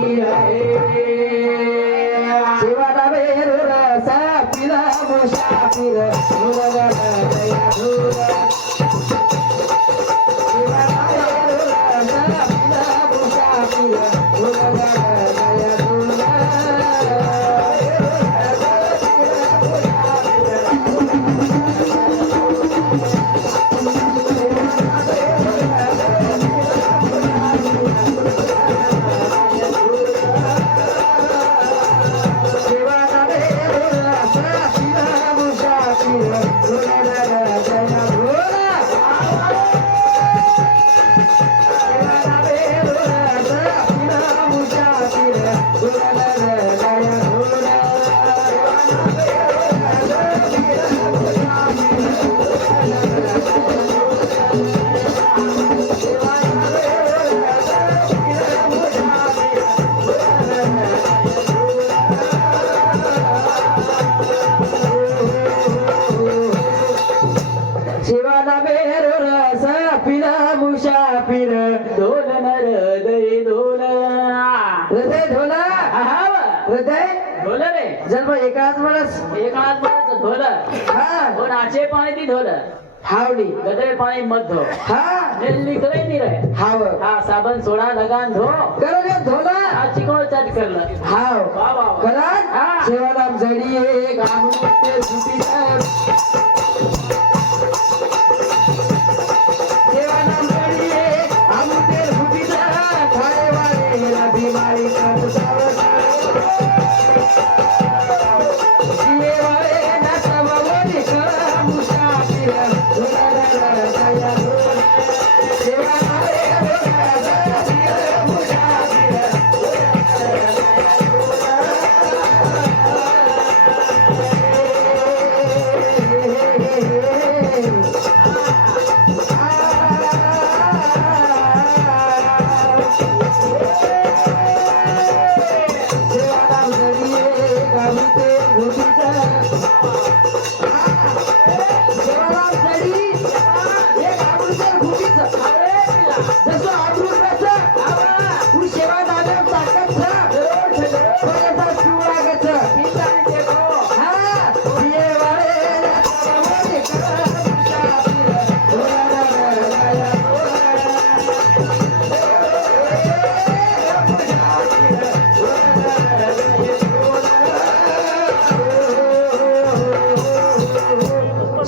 जडी आहे शिवाला बेरू रसा पिला मुसाफिर मुरगला दया धुरा शिवाला बेरू रसा पिला मुसाफिर मुरगला दया धुरा शिवाला बेरू रस पिला मुसाफिर ढोल नर हृदय ढोल हृदय ढोल हृदय ढोल रे जन्म एकाच म्हणस एकाच बळच ढोल हा हो नाचे पाणी ती ढोल हावडी गदळे पाणी मध धो हा नेल्ली करे नी रे हाव हा साबण सोडा लगान धो करले ढोला हा चिकोळ चाट करलं हाव वा वा वा. कलान हा. शिवाराम जडिये गामुते सुपीदार शिवाराम जडिये गामुते सुपीदार थाळे वाले हेला बीमारी कर सावधान शिवे वाले नसववनी कर मुसाफिर दुलारा दया धुरा शिवाला बेरू रस पिला मुसाफिर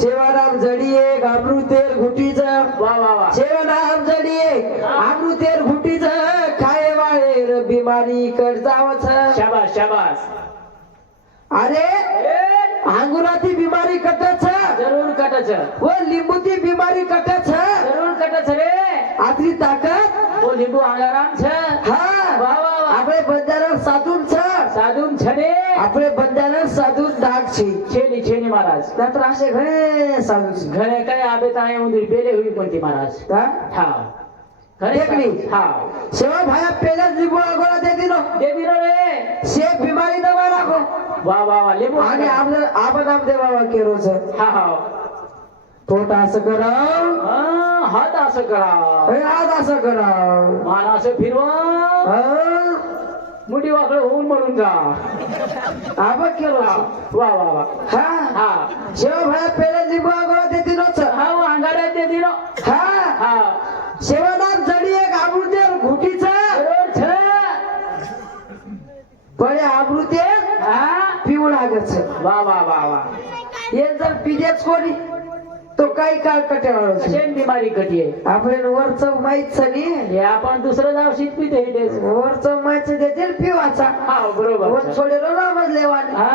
शिवाराम जडिये गाबरूतेर घुटीचा वा वा वा शिवनाम जडिये अमृतेर घुटीचा खाये वाळेर बिमारी कर जावच शाबास शाबास अरे अंगुराती बिमारी कटच जरूर कटच व लिंबूती बिमारी कटच जरूर कटच रे आतली ताकद ओ लिंबू आंगाराम छ हा वा वा वा આપણે બંધારણ સાધુન છે साधून छडे આપણે બંધારણ સાધુન દાગ છે छेनी छेनी महाराज નતર આશે ઘણે સાધુ છે घरे काय आबे ताणे उंदीर बेले हुई कोणती महाराज હા हा घरे देखली. हा સેવા ભાયા પહેલા જ લીંબુ આગળ દે દીનો दे दिलो रे સે બીમારી દવા રાખો वा वा वा लिंबू आणि आपण नाम देवा केरो છે हा हा पोट असं कराव हा, हात असं करा आज असं कराव मान असं फिरवा हा मुठी वाकड होऊन मरून जा आपण केलो हा, છે वा वा वा हा हा સેવા ભાયા પહેલા લીંબુ આગળ દે દીનો છે हा अंगाड्यात दे दिलो हा हा સેવાનામ જડી એક આબૃતેર ઘૂંટી છે जरूर छ પણ એ આબૃતેર हा पिवळा છે वा वा वा वा એ जर पिजेच कोणी तो काही काळ कटेवाळो છે कशेन बिमारी कटी आहे आपल्याला वरचं माहित છે ने हे आपण दुसरं नाव शिकवी ते हेडेच वरचं माहित देतील पिवाचा हा बरोबर वर सोडेलो नामच लेवाने हा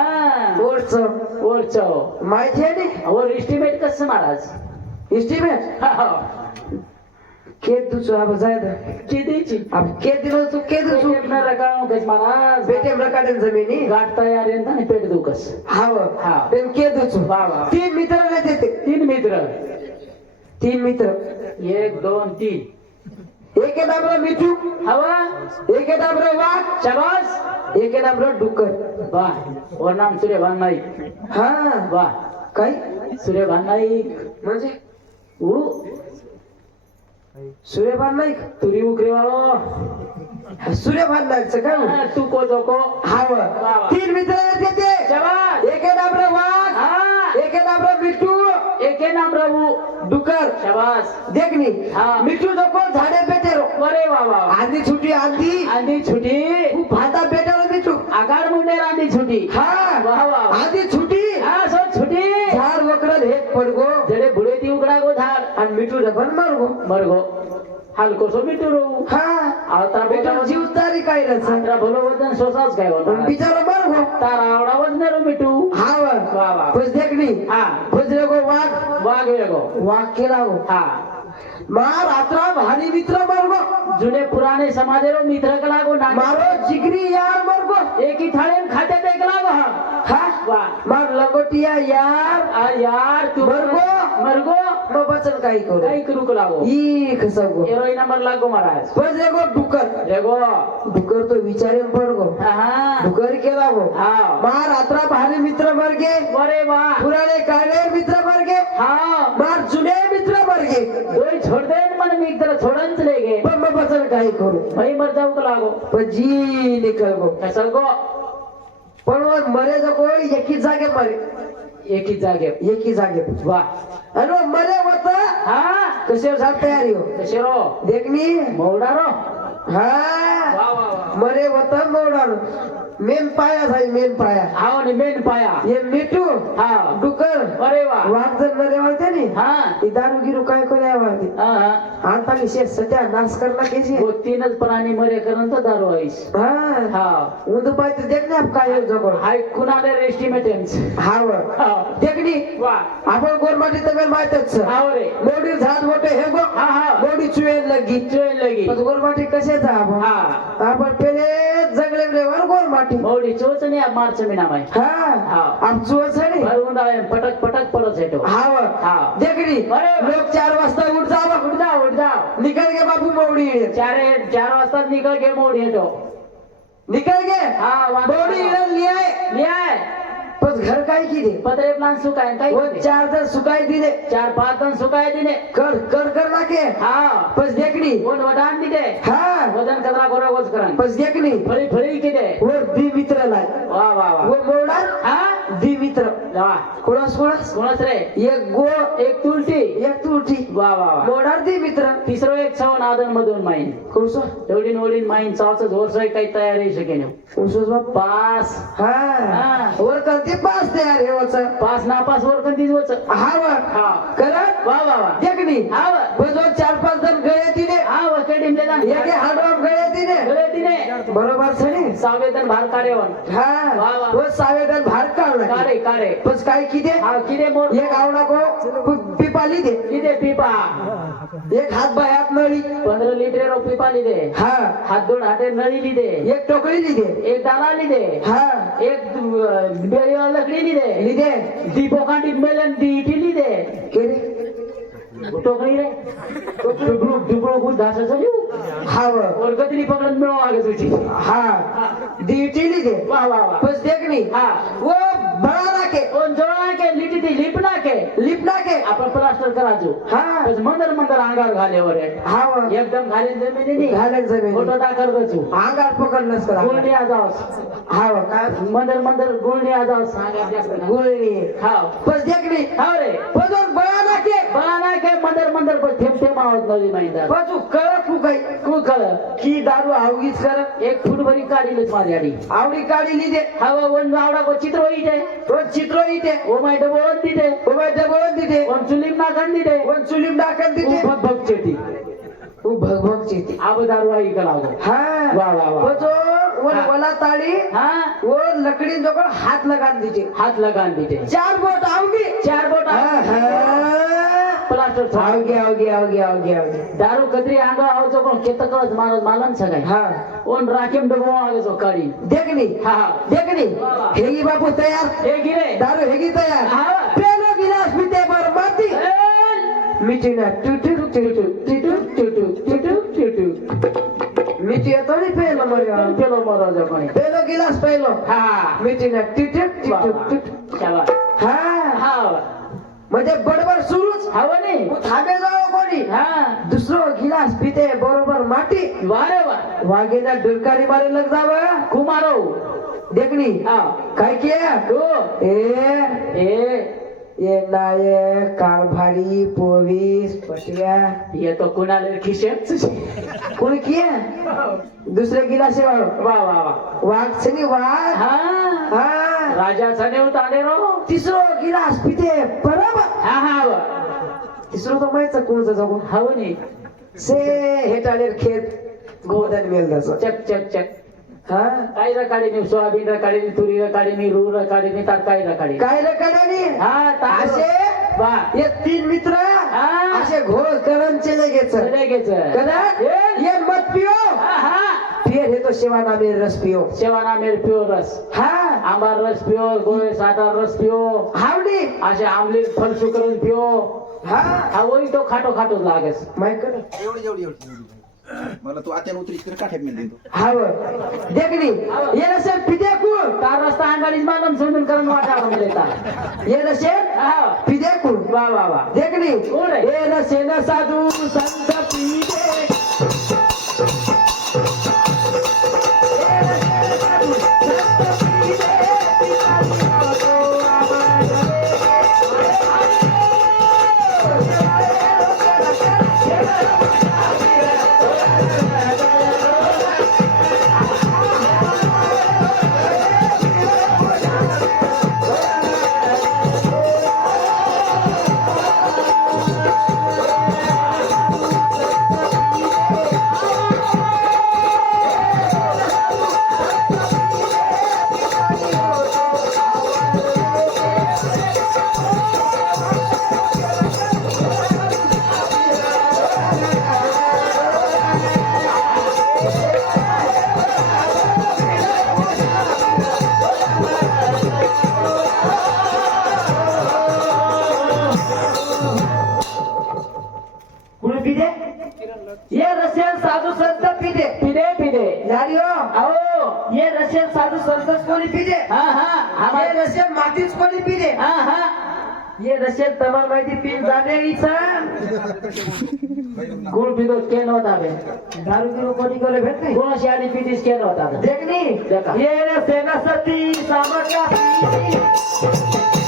वरचं वरचं माहिती आहे ने वर एस्टिमेट कसं महाराज इस्टिमेट हा, हा. केत दुसो अब जायदा कितीची अब केत दिलो तू केत दुसो पेटनं रकाळून कस महाराज बेटे रकाडेन जमिनी गाठ तयार आहे ना पेट दुखस हाव हा. पण केत दुसो वा वा. तीन मित्राला देते तीन मित्र तीन मित्र 1 2 3 एक दाबरा मिठू हवा एक दाबरा वाघ शाबास एक दाबरा डुक्कर वाह और नाम सूर्यभान नाईक हा वाह काय सूर्यभान नाईक म्हणजे ऊ सूर्यभान नाईक तुरी उकरी वालो सूर्यभान नाईकचं काय हा, तू को जोको हा व. वा. तीन मित्र येते ते शाबास एक आहे नामराव वाघ हा एक आहे नामराव मिठू एक है नाम रघु डुकर शाबास देखनी हा. मिठू नको झाडे पेटेरो अरे वा वा आंधी छुटी आंधी आंधी छुटी खूप भाता पेटेरो मिठू आकार मुंडे आंधी छुटी हा वाह वाह आंधी छुटी हा सो छुटी झाड वक्रल हेक पडगो जडे बुडे ती उघडा गो झाड आणि मिठू डबन मारगो मरगो हलको सो मिटू रो हा आवता मिठू जीव तारी काय रच आंध्रा भलो वजन सोसाच काय होता बिचारो मारगो तारा आवडा वजन रो मिटू हा व. वाह वाह खुश देखनी हा खुजरे गो वाघ वाघ वेगो वाघ केला हो हा मार आत्रा भारी मित्र मारगो जुने पुराने समाजेरो मित्र कला गो नाम मारो जिगरी यार मारगो एक ही थाळे खाते ते कला गो हम हा वाह मार लंगोटिया यार आ यार तू मरगो. मरगो मग बचन काही करू काही करू कला गो ई खसगो एरोई नंबर लागो महाराज खुजरे गो डुकर रेगो डुकर तो विचारे पडगो हा डुकर केला गो हा मार आत्रा भारी मित्र मरगे अरे वाह पुराणे काळे मित्र मरगे हा मार जुने मित्र मरगे दोई छोड़ दे मन में एक तरह छोड़न चले गए पण मग बचन काही करू भाई मर जाऊ का लागो पण जी निकल गो ऐसा गो पण मग मरे जो कोई एकी जागे मरे एक ही जागे एकी जागे वाह आणि मग मरे होत हा कसे झाड तयारी हो कशेरो देखनी मौडारो हा वाह वाह वाह मरे होत मोडार मेन पाया झाली मेन पाया हाव ने मेन पाया ये मिठू हा डुकर अरे वाह वाघ जर मरे वाळते नी हा ती दारू गिरू काय कोणी वाळते हा हा आता की सध्या नाश करना केसी वो तीनच प्राणी मरे करन तो दारू आईस हा हा उंद पाय देख ना आप काय जगो हाय कुणाले एस्टिमेटेन्स हाव हा देखनी वाह आपण गोरमाटी तब्येत माहितच हाव रे मोडी झाड मोठे हे गो हा हा मोडी चुवेल लगी ट्रेन लगी पण गोरमाटी कसे जा आपण हा आपण पहिले जगले वर गोरमाटी मौडी चोचनी अब मार्च में नाम है हा हा. आमचो सणी भर उंडाळे पटक पटक पडत हेटो हाव हा. देखनी अरे वा. लोक 4 वाजता उठ जावा उठ जाओ निकल गे बापू मोडी चार वाजता निकल के मोड हेटो निकल गे हा मोडी लियाय लिया पण घर काय की दे पत्रे प्लान सुकाय काय वो 4 जण सुकाय दिले 4-5 टन सुकाय दिने कर कर कर नाके हा पस देखनी कोण वडान दिते हा वजन कचरा गोरा गोज करन पस देखनी फळी फळी किते वर दी मित्र लाय वाह वाह वाह वो मोडा हा दी मित्र वाह कोणास कोणास कोणच रे एक गो एक तुलटी एक तुरटी वाह वाह वाह मोडार दी मित्र तिसरो एक छवन आदन मधून माईन कोणसो एवढीन माईन चावचं जोरसोय काही तयारी शकेन कोणसोस बाप पास हा हा. वर करते पास तयार हेवच पास नापास वर कंतीच वच हा वर हा करत वाह वाह वाह देखनी हा वा. बजो 4-5 जण गळे दिले हा वा केडीमले जाण एके हाडवर गळे दिले गळे दिने बरोबर सणी सावेदन भार काढेवन हा वा, वा. वो सावेदन भार काढला काढे काढे बस काय किदे हा किरे मोर एक आवडा को पिपाली दे किदे पिपा एक हात बायात नळी 15 लिटर रो पिपा लिदे हा हात दोन हाते नळी लिदे एक टोकरी लिदे एक दाना लिदे हा एक बेळी लकडी लिदे लिदे दीपो कांडी मेलन दी इटी लिदे केरे टोकरी रे डुबळो गुड दास चलियो हाव और गदरी पकडन मिळो आगे तुझी हा दीटी लिदे वाह वाह वाह बस देखनी हा वो बड़ा नाके ओन जोड़ा के लिटी ती लिपना के लिपना के आपण प्लास्टर कराजो हा बस मंदर अंगार घाले वरे हाव एकदम घाले जमिनी घालन जमीन फोटो टाकर दचू अंगार पकडलंस करा गुळणी आजावस हाव काय मंदर गुळणी आजावस सांगा जास्त गुळणी हाव बस देखनी हाव रे बजून बड़ा नाके बळा के मंदर पर थेम आवत नली माहिती बजू कळ फुकाई तू कळ की दारू आवगीच कर एक फूट भरी काढीलच माझी आडी आवडी काढी लिदे हवा वन आवडा को चित्र होईते रोज चित्र इथे ओ माय डबोळन दिते उभा डबळून तिथे ओन चुलीम नाकन दिते वन चुलीम डाकन तिथे भग भग चेती उ भगभग चिती आब दारू आई कलावो हा वाह, वाह, वाह. बजो वन हा. वला ताळी हा वो लकड़ी जोकर हाथ लगान दीजिए हाथ लगान दिते 4 बोट आओगी 4 बोट प्लास्टर आओगी आओगी आओगी आओगी आओगी दारू कतरी आंगो आवजो पण केतकच मालन सगाय हा ओन राकेम डबो आगे जो काढी देखनी हा देखनी वाह, वाह. हेगी बापू तयार हे गिरे दारू हेगी तयार हा. पेलो गिलास पिते बर माती मिठीना टुटू टुटू टुटू टुटू टुटू टुटू मिठी येतो नी पेलो मरिया पेलो मरो जो कोणी पेलो गिलास पेलो हा मिठीना टुटू वाह, टुटू वाह. टुटू शाबास हा हा म्हणजे बडबड सुरूच हवं नाही तू थांबे जाओ कोणी हा दुसरो गिलास पिते बरोबर माटी वारे वा वाघेना डुलकारी मारे लग जावं कुमारो देखणी हा काय किया तो ए ये नाये कारभारी पोलीस पटिया ये तो कुणाला खिशेच कोणी किया दुसरे गिलासे वाळ वा वा वा वाघ सनी वाघ हा हा राजाचा नेव ताडे रो तिसरो गिलास पिते बरोबर हा हा वा तिसरो तो माहित कोणचा जागो हाव नी से हेटालेर खेत गोदन मेल दस चक चक चक हा काय रकाडीनी सोयाबीन रकाडीनी तुरी रकाडीनी रू रकाडीनी तर काय रकाडी काय रे कडानी हा असे वा ये तीन मित्र हा. असे घोळ करून चले गेच चले गेच कदा ये मत पियो हा हा फिर हे तो सेवा नामे रस पियो शेवाना मेर पिओ रस हा आंबार रस पिओ गोळे साधा रस पिओ हावडी असे आमली फल सुकरून पिओ हा हा वही तो खाटो खाटो लागेस माहित कर एवढी मला तू आता उतरी इकडे काठ्यात मिळते तू हाव देखणी ये रसे पिते को तार रस्ता अंगाडीच मालम समजून करून वाटा देता ये रसे हा पिते को वा वा वा देखणी कोण आहे? ये रसे न साधू संत पिते कुणी पिते ये रशियन साधू संत पिते पिडे पिडे यारियो आओ ये रशियन साधू संत कोणी पिते हा हा ये रशियन मातीच कोणी पिते हा हा ये रशियन तमार माहिती पिन जाणे इच्छा गुळ पितो केन होता बे दारू गिरू कोणी करे भेट नाही कोणाशी आली पितीस केन होता देखनी देखा. ये रशियन सती सामका पिते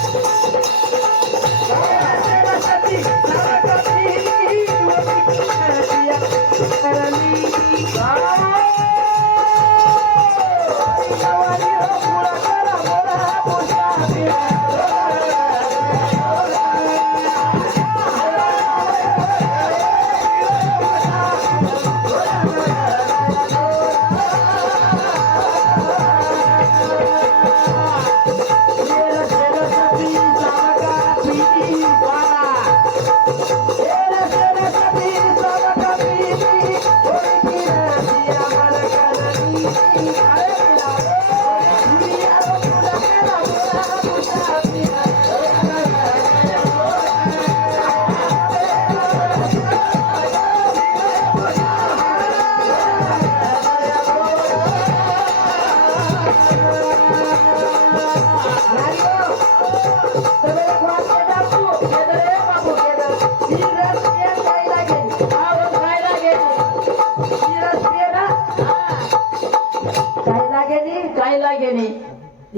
काय लागे नी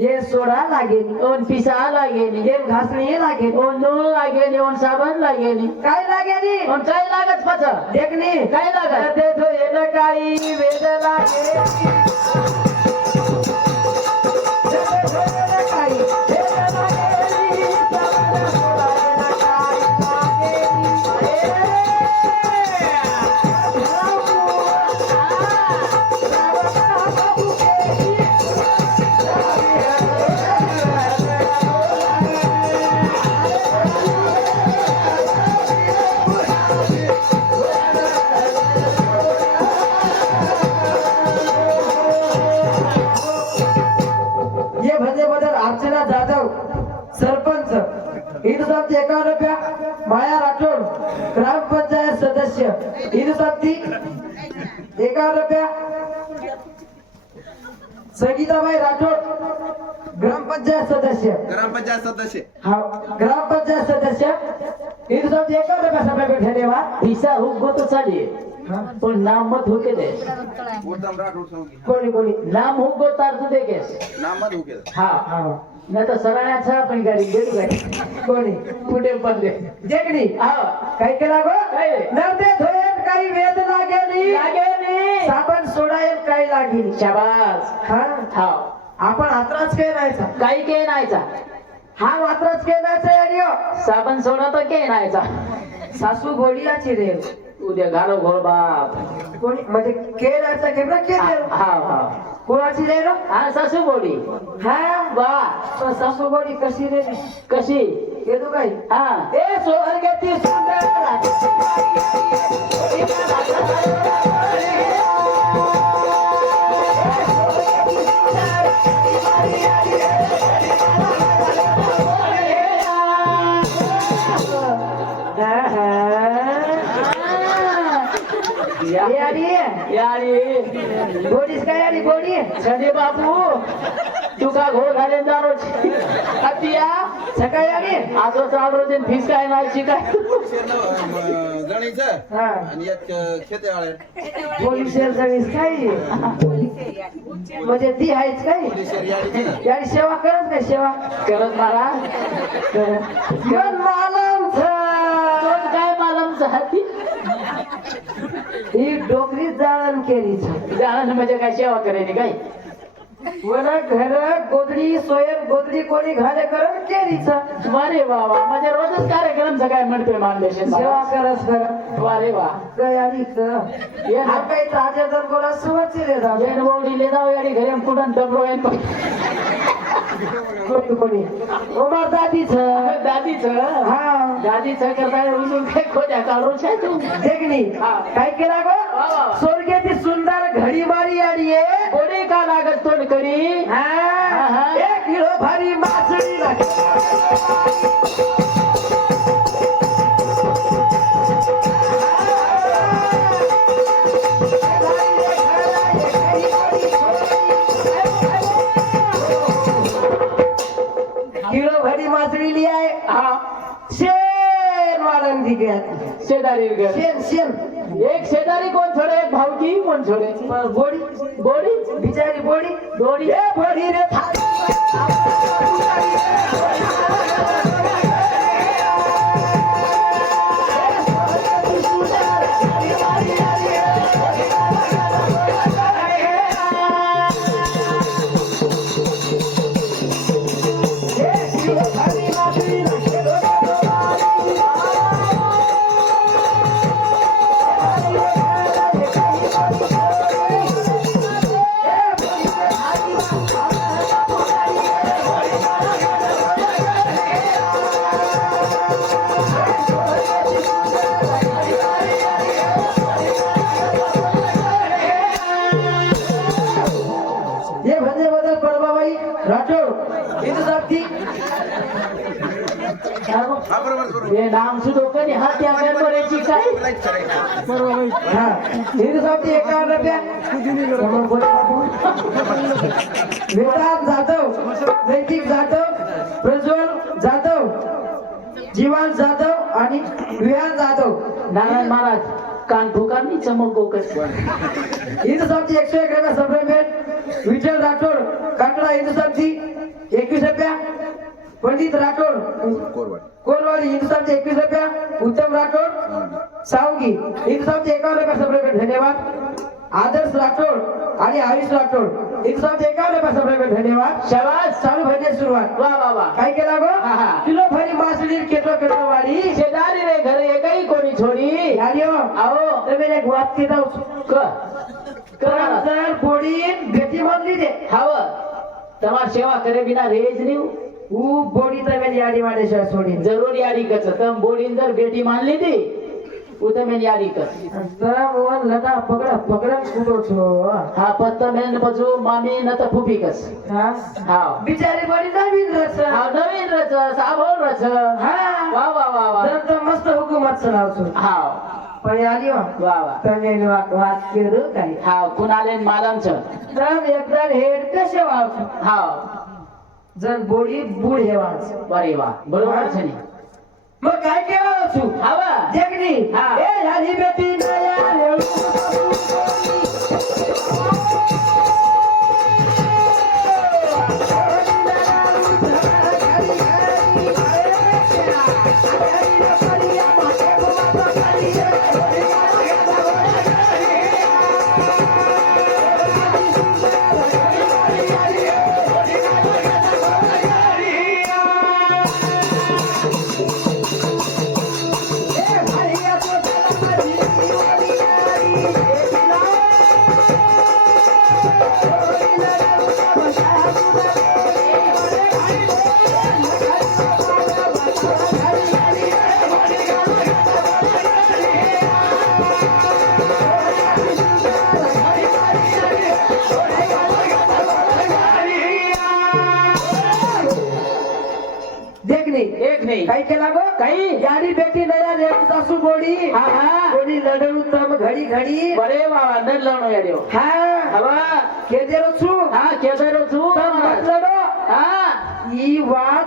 ये सोडा लागेल ओन पिसा लागे नी ये घासणी लागेल ओन नूळ लागे नी ओन साबण लागे नी काय लागेल ओन काय लागत पच देखनी काय लागत ते तो येणं काही वेद लागे ये भजे बदल अर्चना जाधव सरपंच हिंदुस्थान 51 रुपया माया राठोड ग्रामपंचायत सदस्य हिंदुस्थान 51 रुपया संगीताबाई राठोड ग्रामपंचायत सदस्य ग्रामपंचायत सदस्य हा ग्रामपंचायत सदस्य इन सब एका रुपया समय पे धन्यवाद दिशा हुक तो चालिए पण नाम मत होके दे उत्तम राठोड सांगी कोणी कोणी नाम हुक गो तार तू देखेस नाम मत होके हा हा नाही तर सराण्याचा पण गाडी गेली काय कोणी कुठे पण दे देखणी हा काय केला गो काय? नरते धोयन काही वेद लागेली लागेली साबण सोडायन काही लागेली शाबास हा हा आपण हातराच केलायचा काही के नाहीचा हा हातराच केलायचा अडिओ साबण सोडा तर के नाहीचा सासू गोडियाची रे उद्या घालो घोळ बाप कोणी म्हणजे केलायचा केला के रे हा हा कोणाची रे रो हा सासू गोडी हा वा तो सासू गोडी कशी रे कशी येतो काय हा ए सोहरगती यारी गोडीस काय आली गोडी छडे बापू तुका घोळ घाले जाणो हत्या सकाळी आली आजो चालू रोज फीस काय नाही शिकाय जणीचं हा आणि एक खेतेवाळे पोलीस सगळीच काय म्हणजे ती आहेच काय पोलीस याडीची याची सेवा करत काय सेवा करत मला मन मालम कोण काय मालमचा हाती ही डोकरी जाळण केली जाणं म्हणजे काय सेवा करेनी काय मला घर गोदडी सोयन गोदडी कोणी घाले करत केलीच वारे वा वा म्हणजे रोजच कार्यक्रमचं काय म्हणतोय मानलेशन सेवा करत कर वारे वा काय आली ये हा काही ताज्या जर कोणा सुवरची रे जाऊ येण बोवडी ले जाऊ याडी घरी कुठं दबरो येईन कोणी कोणी उमर दादीच दादीच हा दादीच करताय उजून काय खोट्या काढून छाय तू देखणी हा. काय केला गो वा वा. स्वर्गाची सुंदर घडी मारी आली आहे कोणी का लागत तोंड करी हा. हा. 1 किलो भारी मासळी लागली किलो भरी मासळी लिही आहे हा शेर मारण दिग्यात शेजारी घर शेन शेन एक शेजारी कोण छोडे एक भावकी कोण छोडे बोडी बोडी बिचारी बोडी दोडी ए बोडी रे ये भजे बदल पडबाबाई राठोड हिंदू साथी हा बरोबर करू हे नाम सुद्धा कधी हात या मेंबरची काय लाईट करायचं हा हिंदू साथी 51 रुपया वेदांत जाधव नैतिक जाधव प्रज्वल जाधव जीवन जाधव आणि विहान जाधव नारायण महाराज कान ठोकांनी चमक गोकस हिंदू साथी 101 रुपया सप्रेमेंट विठ्ठल राठोड काकडा हिंदू साथी 21 रुपया पंडित राठोड कोरवाड कोलवाडी हिंदू साथी 21 रुपया उत्तम राठोड सावगी हिंदू साथी 51 रुपया सप्रेमेंट धन्यवाद आदर्श राठोड आणि आयुष राठोड हिंदू साथी 51 रुपया सप्रेमेंट धन्यवाद शाबास चालू भरण्यास सुरुवात वा वा वा काय केला गो हा, हा. किलो भरी मासळी केतो केतो वाली शेजारी रे घर एकही कोणी छोडी यारी हो आओ तुम्ही एक वाद केला करा जर बोडी बेटी म्हणली दे हाव તમાર સેવા કરે વિના રેજ નહીં ऊ बोडी તમે याडी वाडेशिवाय सोडी जरूर यारी कच तम बोडीन जर बेटी मानली ती उतमेन यारी कच तर वन लटा पकड पकड कुठो छो हा पत्ता मेन पजू मामी न त फुफी कस हा हाव बिचारी बोडी नवीन रस हाव नवीन रच साबोल रच हा वा वा वा वा जर तर मस्त हुकुमत चलावतो हाव पण यारी हो वा वा તમે વાત કર્યું કઈ हाव कुणाले मालम छ તમ એકદમ હેડ કશે વાવશો हाव जण बोडी बुड हेवाच अरे वा बरोबर છે ને मग काय केलं છું હવે देखनी हा. ए यारी बेटी नया रे देखनी એક નહીં काय केला गो કઈ यारी बेटी नया रे सासू बोडी હા હા बोडी लडू तम घडी घडी અરે વાહ અંદર લણો યાર્યો हा હવે केदेरो छु હા કેદારો છું તમ મત લડો હા ઈ વાત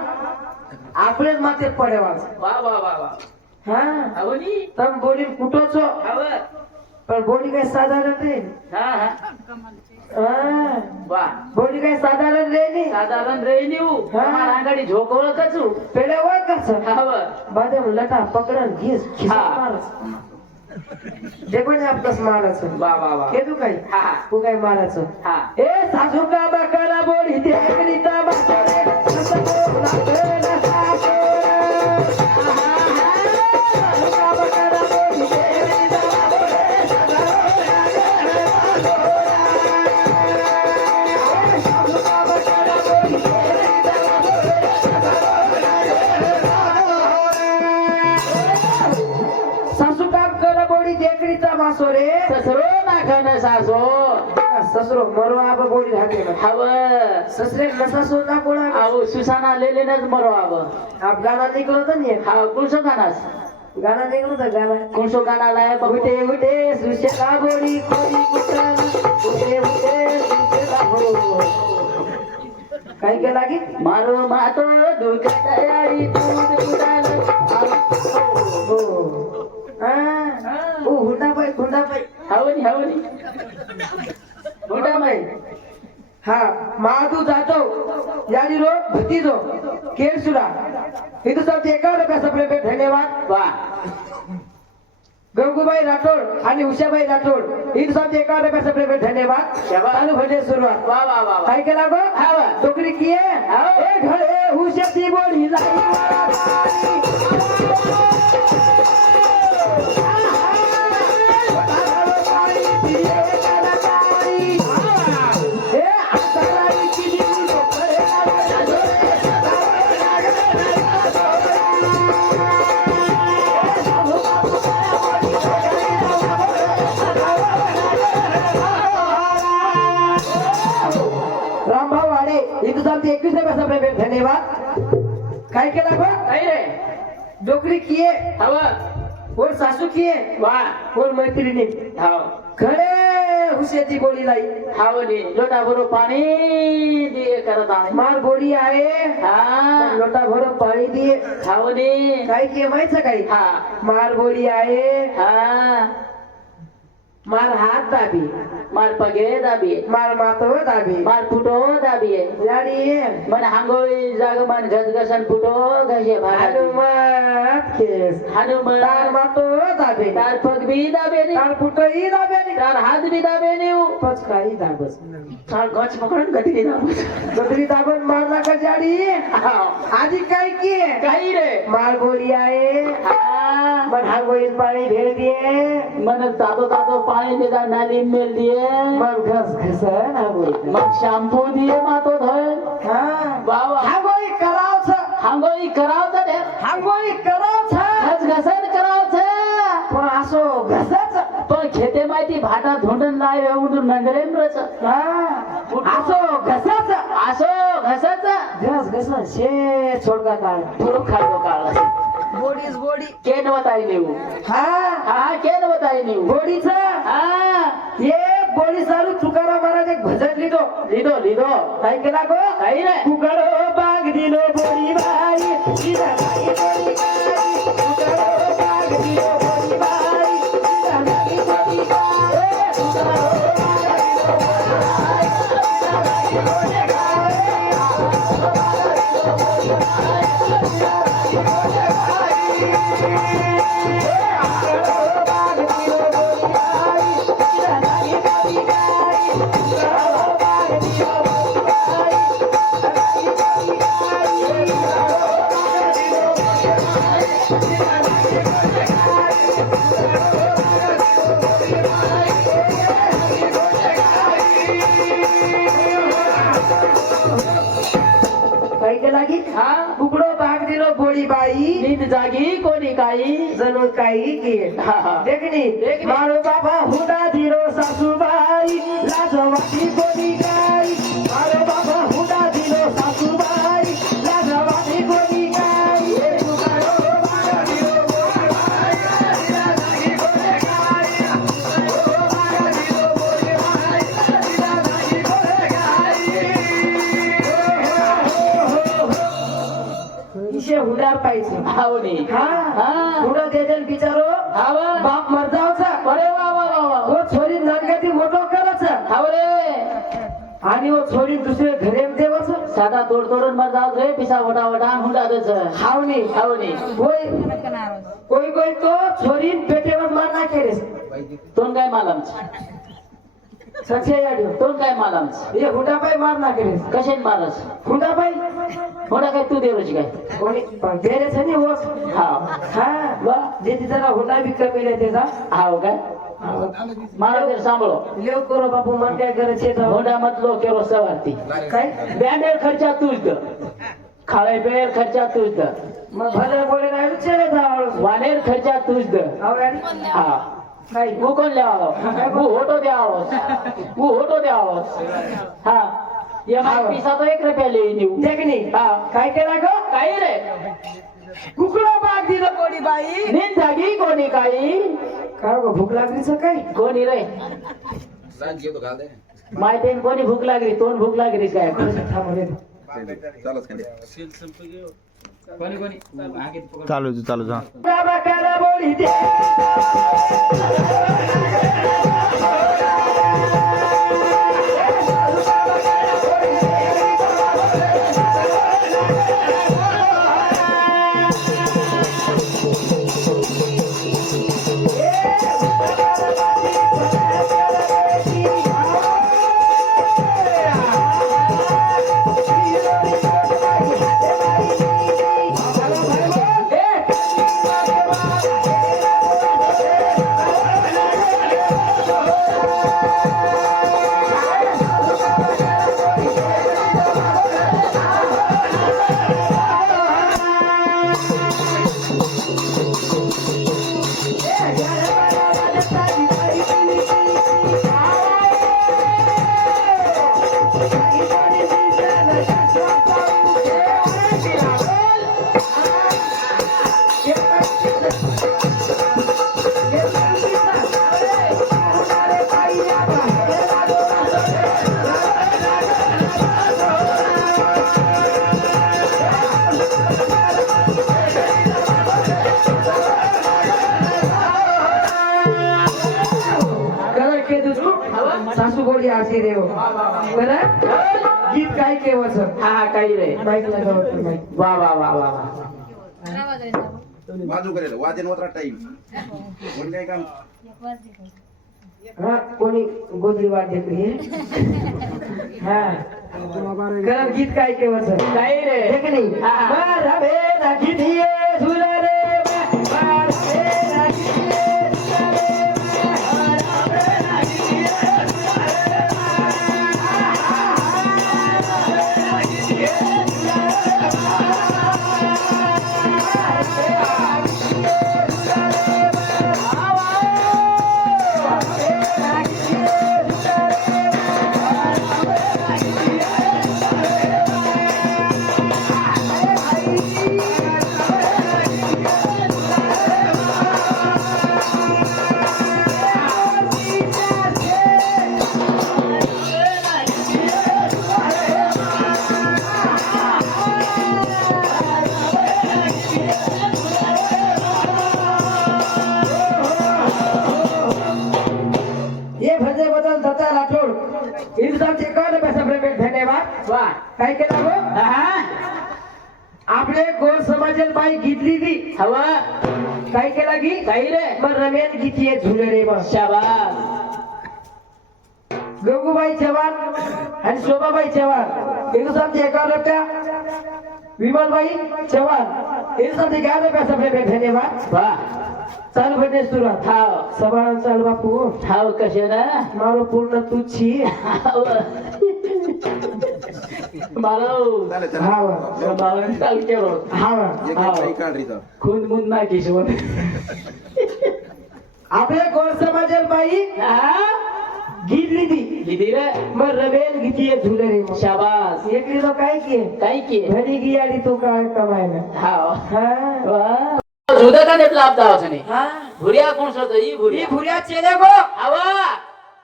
આપણે જ માથે પડેવા છે વાહ વાહ વાહ વાહ હા હવે ની તમ બોડી કૂટો છો હવે પણ બોડી કઈ સાધારણ નહીં હા હા હા વાહ બોડી કઈ સાધારણ રે નહીં સાધારણ રહી નીવું હા. તમારા આંગળી જોકોળ કચું પેલે હોય કસ હવે બાદે લટા પકડન ઘીસ ખિસ્સા હા. મારસ देखो ने आप 10 मारस વાહ વાહ વાહ के तू कई હા હા तू कई मारस હા ए सासू का बकरा बोली देखनी ता बकरे ससुर लागे ना सासुर सासू का बकरा बोली देखनी ता बकरे ससुर लागे ना सासुर सासू का बकरा बोली देखनी ता बकरे ससुर लागे सासू काम कर बोडी देखनी ता मासो रे સસરો નાખે ને સાસો ससरो मरो आप बोडी हाथे में હવે ससरे नसा सो ना कोणा આવું સુસાના લઈ લઈને જ મરો આવે आप गाना निकलो तो नहीं હા કુણસો ગાના गाना निकलो तो गाना કુણસો ગાના લાય उठे उठे सुशेला बोडी कोडी कुटन उठे उठे सुशेला बोडी काय के लागी મારો માતો દુઃખ તૈયારી દૂધ ઉડાન ओ ओ हुंडा भाई હવની મોટા ભાઈ हा महादू जातो यानी रो भतीजो केरसुरा इथं सब एकावर पैसा प्रेम धन्यवाद વાહ गंगूबाई राठोड आणि उषाबाई राठोड इन सब एकावर पैसा प्रेम धन्यवाद शाबास. चालू भजन सुरुवात વાહ વાહ વાહ વાહ काय केला गो हा वा. टोकरी किये हा. ए घरे हुशेती बोली लाई वाला बाई. ए आसराई किली डोकरे रामभाऊ वाडे इथं चालते 21 पैसा प्रेम धन्यवाद काय केला गो કઈ રે डोकरी किये હવે और सासू किये વાહ और मैत्रिणी હાવ घरे हुशेती बोली लाई હાવની લોટા ભરો પાણી દીએ કરત આણે मार बोली आहे હા लोटा भर पाणी दिए હાવની काय किये माहित सकाळी હા मार बोली आहे હા मार हात दाबी માર પગે દાબીએ मार मातो दाबी માર ફૂટો દાબીએ याडी મને હાંગોઈ જાગ મન ગસગસન ફૂટો ઘસે ભાડા हनुमत केस હનુમાન तार मातो दाबे તાર પગ બી દાબે ની तार फुटो ही दाबे नी તાર હાથ બી દાબે ની पचकाई दाबस તાર ગચ પકડન ગટી દાબે गदरी दाबन मारना का जाडी आधी काय किये કઈ રે मार बोली आहे હા मन हागोईन पाणी भेळ दिए મને તાતો તાતો પાણી દીધા નાલી મેલ દીએ मन घस घस हागोई મને શામ્પુ દીએ માતો ધોય हा વાહ વાહ हागोई कराव छ હાંગોઈ કરાવ છે ને हागोई कराव छ ઘસઘસન કરાવ છે पण असो घसच પણ ખેતે માંથી ભાટા ધૂંડન લાવે એવું તો નંગરેન રચ हा असो घसच આસો ઘસત घस घस शे छोडका काळ પૂરો ખાડો કાળ बोडीज बोडी કેન બતાવી લેવું हा હા કેન બતાવી લેવું बोडीच હા ये बोडी सारू तुकाराम महाराज एक भजन लिहितो लिदो लिदो काय केला गो काही नाही कुकडो बाग दिलो बोरी बाई दिला बाई बोरी बाई कुकडो बाग दिलो बोरी बाई दिला बाई बोरी बाई कुकडो बाग दिलो बोरी बाई दिला बाई बोरी काय केला की हा कुकडो बाग दिलो बोरी बाई नीट जागी कोणी काही जणू काही की हा, हा. देखणी देखणी. मारो बाबा हुडा दिलो सासूबाई लाजवाती कोणी काय मारो बाबा हुडा दिलो सासूबाई लाजवाती कोणी काय हे कुकडो बाग दिलो बोरी बाई दिला नाही कोणी काय कुकडो बाग दिलो बोरी बाई दिला नाही कोणी काय इशे हुडार पाहिजे हावनी हा हा. हुडा देदेल बिचारो हाव बाप मर जावचा अरे वा वा वा वा वो छोरी नानगती मोठो करायचा हाव रे आणि वो छोरी दुसरे घरे देवाचं साधा तोड तोडून मग जाऊ रे पिसा वटा वटा हुंडा देच हावनी हावनी होय कोई कोई तो छोरी पेटेवर मार ना केरेस तोन काय मालम सचे याडियो तोन काय मालम ये हुडा पाई मार ना केरेस कशेन मारस हुडा पाई हुंडा काय तू देवची काय कोणी बेरे छनी होस हा हा वा जे जरा हुडा भी कमी रे त्याचा हाव काय मारा देर सांभळो लेव करो बापू मन काय करे छे तो हुंडा मतलो केरो सवारती काय बँडेर खर्चा तूच द खाळे पेर खर्चा तूच द मग भले बोले नाही चले जावळ वानेर खर्चा तूच द आवडी हा काय तू कोण लिहावं तू होटो द्यावस तू होटो द्यावस हा ये माय पिसा तो 1 रुपया ले नेऊ देखणी हा काय केला गो काही रे कुकडा बाग दिलं कोणी बाई नीट जागी कोणी काही काय गो भूक लागली सकाळी कोणी रे राज घेतो घाल दे माय पेन कोणी भूक लागली तोंड भूक लागली काय थांब रे चालच का चालू चालू हा बाबा काला बोली दे सासू बोली आशी रे बरं गीत काय केवाचं हा काही रे बाईक लगावत बाईक वा वा वा वा वा बाजू करेल वाजन होता टाइम कोण काय काम हा कोणी गोदली वाट देते हा कारण गीत काय केवाचं काही रे एक नाही मारा बेना कितीये झुला रे मारा बेना कितीये झुला रे मारा बेना कितीये झुला रे मारा कितीये झुला रे सत्ता राठोड इन सब 51 रुपये सबरे धन्यवाद वा काय केला गो हा आपले गोर समाजेल बाई घेतली ती हवा काय केला की काही रे मग रमेन किती आहे झुले रे मग शाबास गंगूबाई चव्हाण आणि शोभाबाई चव्हाण इन सब 51 रुपया विमलबाई चव्हाण इन सब 11 रुपया सबरे धन्यवाद वा चाल भरणे सुरुवात हाव सभान चाल बापू हाव कसे ना मारो पूर्ण तुझी हाव मारो चालेल हाव बावन चाल केलो हाव एक हाव. बाई काढ रे इथं. खून मुन ना किशोर आपले गोर समाजेल बाई हा घेतली ती किती रे मग रमेन किती आहे झुले रे मग शाबास एकली तो काय की काही की घरी गी आली तू काय कमायला हाव हा वा जुदा का नेपला आप दावासने हा भुरिया कोण सोडतो ही ही भुरिया भुऱ्या चेले गो आवा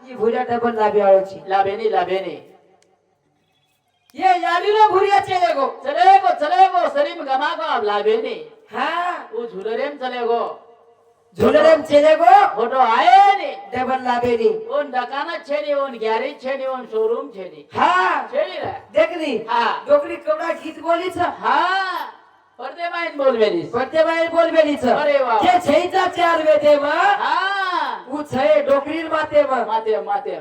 ही भुऱ्या डबल लाभी आळोची लाभेनी ये यारी लो भुऱ्या चेले गो चले गो सरीम गमा को अब लाभेनी हा वो झुलरेम चले गो झुलरेम चेले गो फोटो आए ने डबल लाभेनी ओन दुकान छेनी ओन गैरेज छेनी ओन शोरूम छेनी हा छेनी रे देखली हा डोकरी कवडा गीत बोली छ हा पडदे माइन बोलवेली सत्यबाई बोलबेली छ अरे वा. जे छैचा 4 वेते म हा उ छे डोकरीर माते म माते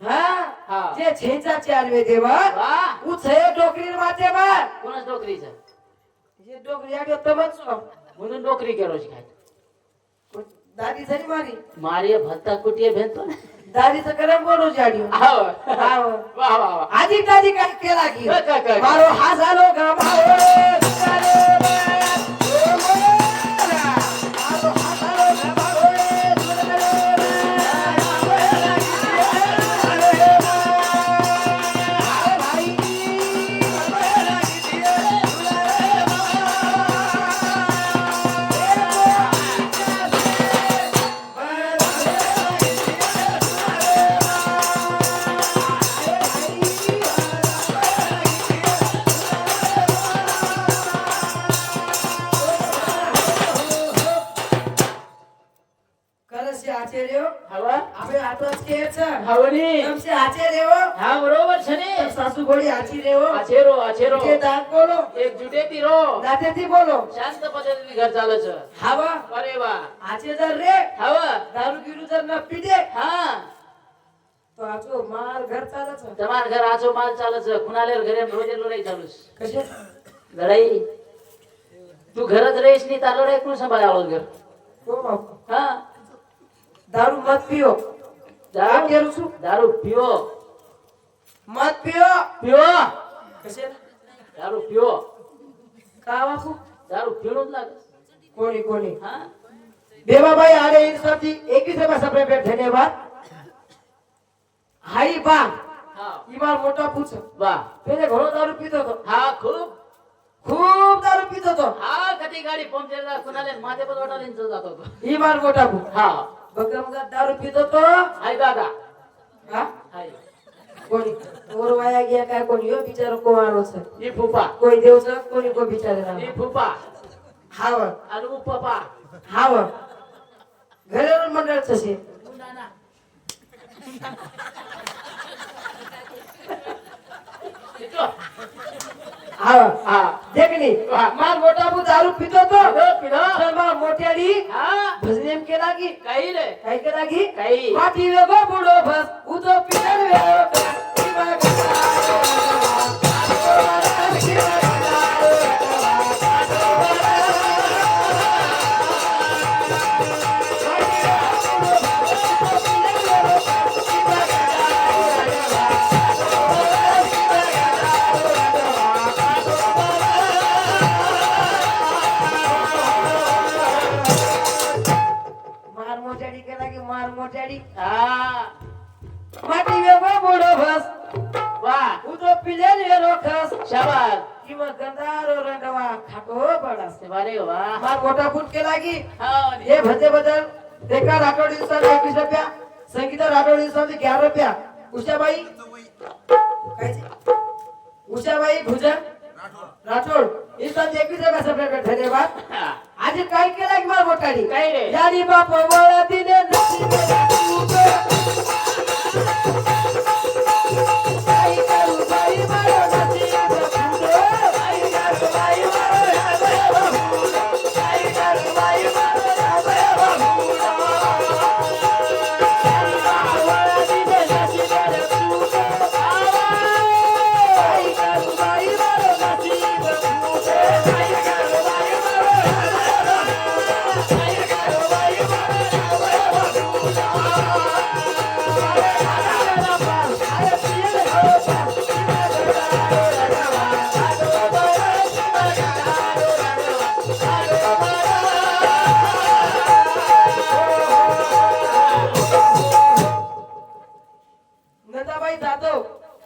हा हा. जे छैचा 4 वेते म वाह उ छे डोकरीर माते म कोणाच नोकरी छ जे डोकरी आड्यो तमच छ म्हणून नोकरी केलो शिकाय दादी झरी मारी मारी भत्ता कुटिये भेटतो ना दादी तर करम बोलू जाड्यो आव हाव वाह वाह वाह आधी दादी काय केला की काय? मारो हा झालो गमाओ सुकारे बाया ओ मोरा मारो हा झालो गमाओ सुकारे बाया अरे भाई मोरा गिटिए सुकारे करसे आचेर्यो हवा આપણે આટલો જ કે છે हवनी તમસે આચે રેવો हा बरोबर છે ને સાસુ ઘોડી આચી રેવો આછેરો જે દાંત બોલો એક જુટેતી રો દાંતેથી બોલો શાંત પદ્ધતિથી ઘર ચાલે છે હાવા અરે વાહ આચે દર રે હવે દારૂ પીરું દર ન પીડે હા તો આચો માર ઘર ચાલે છે તમાર ઘર આછો માલ ચાલે છે કુનાલેર ઘરે રોજે લડાઈ ચાલુ છે કશે લડાઈ તું ઘર જ રહીશ ની તાર લડાઈ કોણ સંભાળાવો ઘર કોમ હા દારૂ મત પીઓ દારૂ કેરું છું દારૂ પીઓ મત પીઓ પીઓ કશે દારૂ પીઓ કાવાકુ દારૂ પીણું જ લાગે કોની કોની હા દેવાભાઈ આરે ઇન્સાફથી 21 રૂપિયા સપ્રેમેન્ટ ધન્યવાદ હાઈ બા હા ઈમાર મોટા પૂછ વાહ પેલે ઘણો દારૂ પીતો તો હા ખૂબ ખૂબ દારૂ પીતો તો હા કદી ગાડી પંક્ચર કુનાલેર માથે પર ઓટા લઈને જતો હતો ઈમાર મોટા પૂછ હા બગમગા દારૂ પીતો તો હાય દાદા હા હાય કોની ઓર વાયા ગયા કા કોની યો બિચારો કોવાળો છે ઈ ફૂફા કોઈ દેવ છે કોની કોઈ બિચારે ના ઈ ફૂફા હાવ આલુ પપ્પા હાવ ઘરેનું મંડળ થશે હાવ હા દેખની વાહ. માર મોટા પૂ દારૂ પીતો તો પીધો માર મોટેડી હા ભજન એમ કે લાગી કઈ રે કઈ કે લાગી કઈ માટી વેગો બુડો ભસ હું તો પીડર વેગો માર મોટેડી કે લાગી માર મોટેડી હા માટી વેગો બુડો ભસ વાહ હું તો પીડર વેગો ખસ શાબાશ ઈમાં ગંધારો રંડવા ખાટો પડાસ વારે વાહ માર મોટા ફૂટ કે લાગી હા ये भजे बदल देखा राठौड़ इंसान 21 रुपया संगीता राठौड़ इंसान 11 रुपया उषाबाई काय छे उषाबाई भुजन राठौड़ इंसान 21 रुपया सबरे धन्यवाद હા. આજે काय केला की मार मोटाडी काय रे? यानी बाप वळा दिने नसीब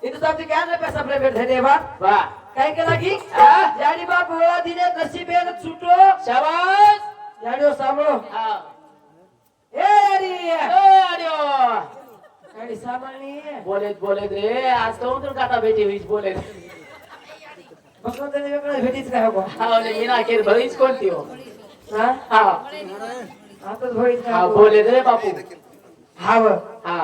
इथं सबसे क्या ना पैसा प्रेम धन्यवाद वा काय केला की हा? जाडी बाप ओळा दिले नशिबे छुटो शाबास जाडिओ सांभाळो हा ए यारी अड्यो गाडी सांभाळणी बोलेत बोलेत रे आज तो उतर काटा भेटी होईस बोलेत भगवंताने वेगळं भेटीच काय हो हा मी ना केर भरीच कोणती हो हा हा आताच होईच हा काय बोलेत रे बापू हा व हा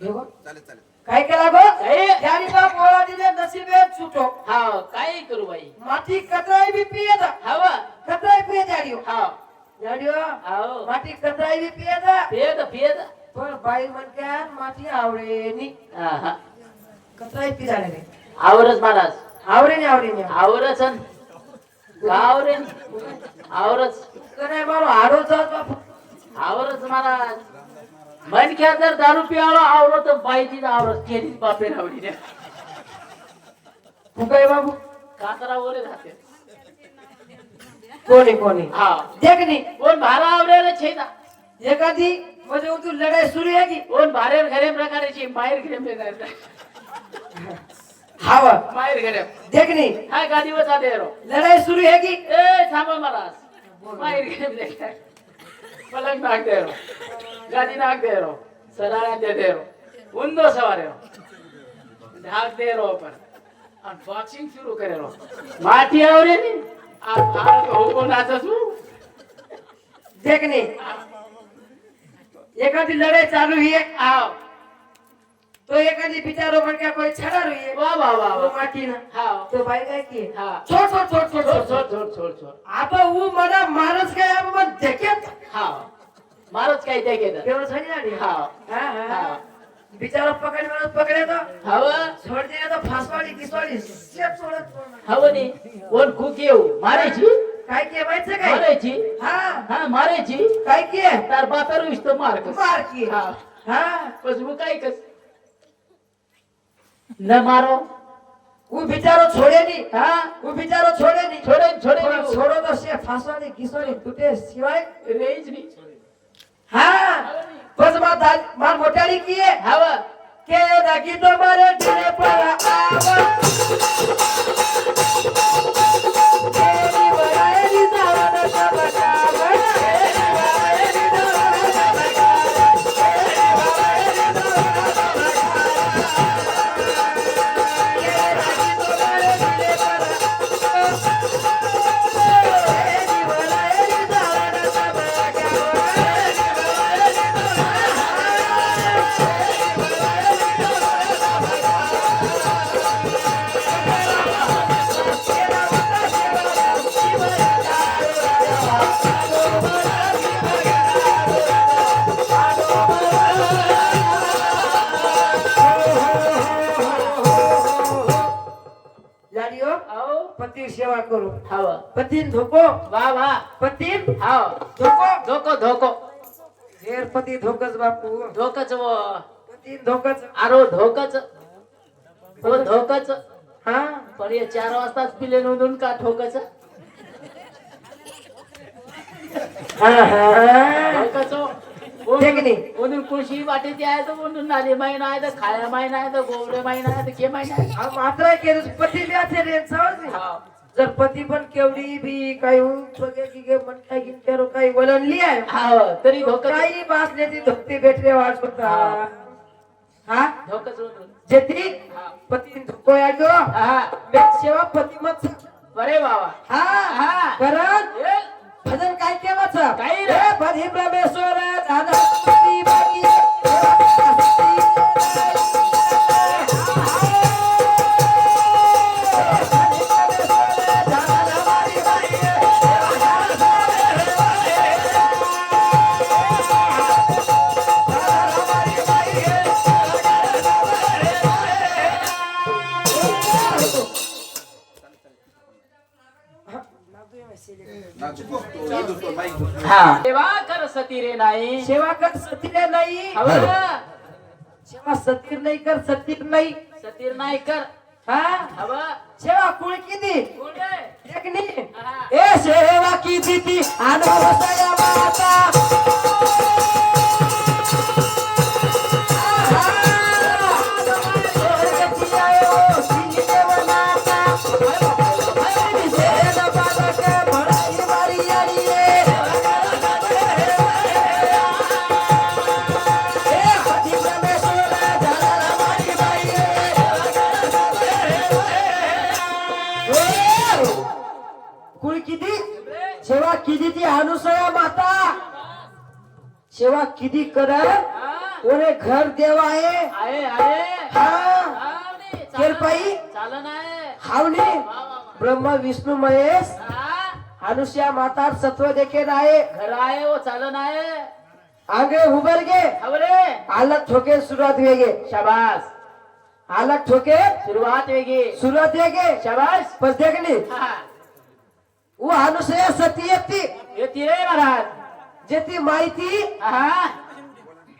हे बघ. चालेल चालेल काय केला गो काय? जाडी बाप ओळा दिले नशिबे छुटो हा काय करू बाई माती कतराई बी पियेदा हवा कतराई पिये जाडिओ हा जाडिओ आओ माती कतराई बी पियेदा पेद पण बाई म्हणत्या माती आवडेनी हा हा कतराई पी झाले रे आवरच महाराज आवडेनी आवडेनी आवरच आवरेन आवरच नाही बाबा हाडो जात बापू आवरच महाराज मनख्या जर दारू पियाला आवडत तर बाईची आवरत केलीच बापे आवडीने तू काय बाबू कातरा वरे राहते कोणी कोणी हा देख नी कोण भारा आवरेल छेदा एखादी म्हणजे तू लढाई सुरू आहे की कोण बाहेर घरे प्रकाराची बाहेर घरे हाव बाहेर घरे देख नी हा गादीवर जाते रो लढाई सुरू आहे की ए थांबा महाराज बाहेर घरे पलंग नाक दे रो गादी नाक दे रो सराळ्या दे रो उंदो सवारे रो ढाक दे रो पर और बॉक्सिंग शुरू करे रो माटी आवरे नी आप भारत हो नाचू देख नी एखादी लढाई चालू है आओ तो एखादी बिचारो बन के कोई छड़ा रही है वाह वाह वाह वो माटी ना हाँ तो भाई काय की हाँ छोड़ छोड़ छोड़ छोड़ छोड़ छोड़ छोड़ छोड़ छोड़ छोड़ आता वो मला मारस काय आप मग देखेत हाँ मारच काही देखे तर केवळ सही ना हाँ हां हां हाँ बिचारो पकडे तो हवा छोड़ दिया तो फासवाडी किसवाडी शेप सोडत हवनी कोण खूक येऊ मारायची काय की माहिती काय मारायची हां हा मारायची काय की तार बापार इस्तो मार कस मार की हा हां बस वो काय कस न मारो वो बिचारो छोड़े नहीं हाँ वो बिचारो छोड़े नहीं छोड़े छोड़े पण नहीं छोड़ो तो शेप फासवाडी किसवाडी तुटे शिवाय रेंज नहीं हां बस मार मोटाड़ी की है हवा के लगी तुम्हारे दिल पर आवा तेरी बड़ाई दावना का बचावा तेरी बड़ाई दावना का बचावा तेरी बड़ाई दावना का बचावा के लगी तुम्हारे दिल पर तेरी बड़ाई दावना का जाडियो आओ पती सेवा करू हवा पतीन धोको वाह वाह पतीन आओ धोको धोको धोको हेर पती धोकच बापू धोकच वो पतीन धोकच आरो धोकच वो धोकच हा पण हे 4 वाजताच पिले नोंदून का ठोकच धोकच देख नी. ओनून कुशी वाटे ते आहे तर ओनून नाले महिना आहे तर खाया महिना आहे तर गोवरे महिना आहे तर के महिना आहे हा मात्र के पती भी आथे रे समझ हा जर पती पण केवढी भी काही बघे की गे मन काय गिन करो काही वलनली आहे हा तरी धोकच काही बास नेती धोकती भेटले वाट होता हा धोकच ओनून जेती पती धोको या गो हा बेट सेवा पती मत अरे बाबा हा हा करत ए, भजन काय केवाचं काही रे. हे बधी परमेश्वर दादा पती बाकी सेवा करती. हा सेवा कर सती रे नाही सेवा कर सतीले नाही हवा सेवा सतीर नाही कर सतीर नाही सतीर नाही कर हा हवा सेवा कुळ किती कोण आहे? एक नाही हा. ए सेवा किती ती अनुभवया माता सेवा किती कर हा. ओरे घर देव आहे आहे आहे हा हावनी, केरपाई चालन आहे हावनी वा, वा, वा. ब्रह्मा विष्णू महेश हा, अनुष्या माता सत्व देखे आहे घर आहे ओ चालन आहे आगे उबर गे खबरे आलक ठोके सुरुवात वेगे शाबास आलक ठोके सुरुवात वेगळी सुरुवात वेगे शाबास बस देखनी हा. वो अनुसया सती येती येते रे महाराज जेती माहिती हा